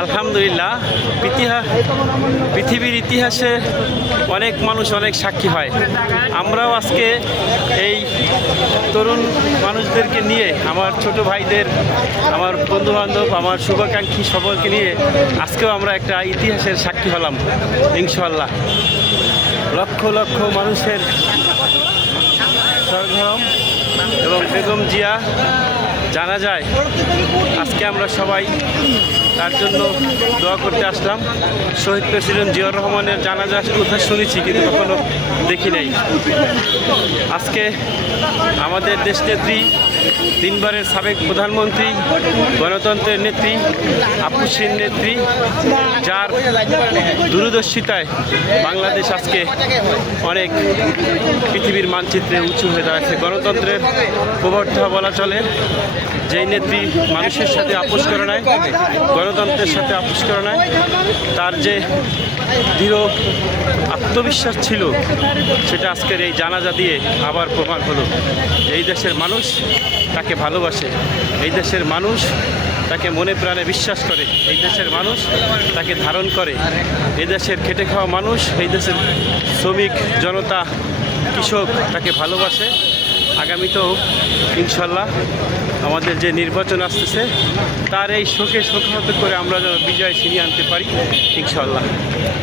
আলহামদুলিল্লাহ, পৃথিবীর ইতিহাসে অনেক মানুষ অনেক সাক্ষী হয়। আমরাও আজকে এই তরুণ মানুষদেরকে নিয়ে, আমার ছোট ভাইদের, আমার বন্ধুবান্ধব, আমার শুভাকাঙ্ক্ষী সকলকে নিয়ে আজকেও আমরা একটা ইতিহাসের সাক্ষী হলাম ইনশাআল্লাহ। লক্ষ লক্ষ মানুষের সরগরম এবং বেগম জিয়া জানা যায়। আজকে আমরা সবাই তার জন্য দোয়া করতে আসলাম। শহীদ প্রেসিডেন্ট জিয়াউর রহমানের জানাজার কথা শুনেছি, কিন্তু কখনো দেখি নাই। আজকে আমাদের দেশনেত্রী, তিনবারের সাবেক প্রধানমন্ত্রী, গণতন্ত্রের নেত্রী, আপসীন নেত্রী, যার দূরদর্শিতায় বাংলাদেশ আজকে অনেক পৃথিবীর মানচিত্রে উঁচু হয়ে দাঁড়াচ্ছে। গণতন্ত্রের প্রবর্তক বলা চলে। যেই নেত্রী মানুষের সাথে আপোষ করে নেয়, গণতন্ত্রের সাথে আপোষ করে নেয়, তার যে দৃঢ় আত্মবিশ্বাস ছিল সেটা আজকের এই জানাজা দিয়ে আবার প্রমাণ হলো। এই দেশের মানুষ তাকে ভালোবাসে, এই দেশের মানুষ তাকে মনে প্রাণে বিশ্বাস করে, এই দেশের মানুষ তাকে ধারণ করে। এই দেশের খেটে খাওয়া মানুষ, এই দেশের শ্রমিক জনতা, কৃষক তাকে ভালোবাসে। আগামীতেও ইনশাল্লাহ আমাদের যে নির্বাচন আসতেছে, তার এই শোকে শোকাহত করে আমরা যেন বিজয় ছিনিয়ে আনতে পারি ইনশাল্লাহ।